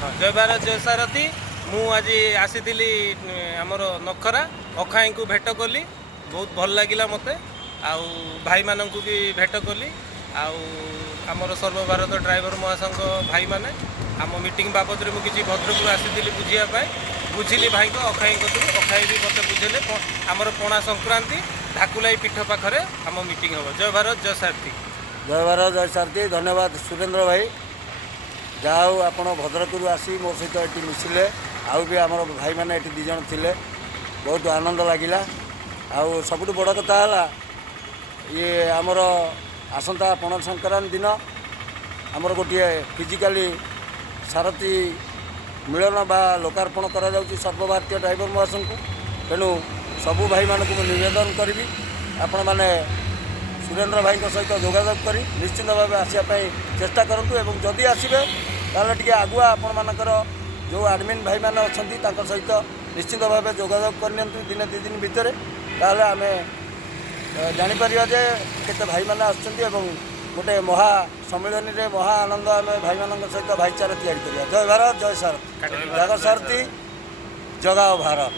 हाँ जय भारत जय सारथी मु आज आसी आमर नखरा अखाई को भेट कली बहुत भल लगिला मते आउ भाई मानक भी भेट कली आमर सर्वभारत ड्राइवर महासंघ भाई माने आम मीटिंग बाबद में मुझे भद्रक आसी बुझापी बुझिली भाई को अखाई अखाई भी मत बुझेले आमर पणा संक्रांति ढाकुलाई पीठ पाखरे आम मीटिंग हम जय भारत जय सारथी। जय भारत जय सारथी। धन्यवाद सुरेंद्र भाई जहाँ हूँ आप भद्रक आसी मो सहित ये मिसिले आउ भी आम भाई मैंने ये दिज थे बहुत आनंद लगिला। आउ सबुठ बड़ कथा ये आमर आसंता पणा संक्रांति दिन आमर गोटे फिजिकाली सारथी मिलन बा लोकार्पण करा सर्वभारतीय ड्राइवर महासंघ को तेणु सबू भाई मानक निवेदन करी आपण मैंने सुरेंद्र भाई सहित जोगाजोग कर निश्चित भाव आसापी चेष्टा करूँ एवं जदि आसबे टे आगुआ आपण मानकर जो आडमिन भाई मैंने अच्छा सहित निश्चित भाव जोगाजोग करनी दिने दि दिन भितर ताल आम जापर जे केते भाई मैंने आसुँच गोटे महा सम्मिलन में महा आनंद आम भाई मान सहित भाईचारा या जय भारत जय सारथी जग सारथी जगाओ भारत।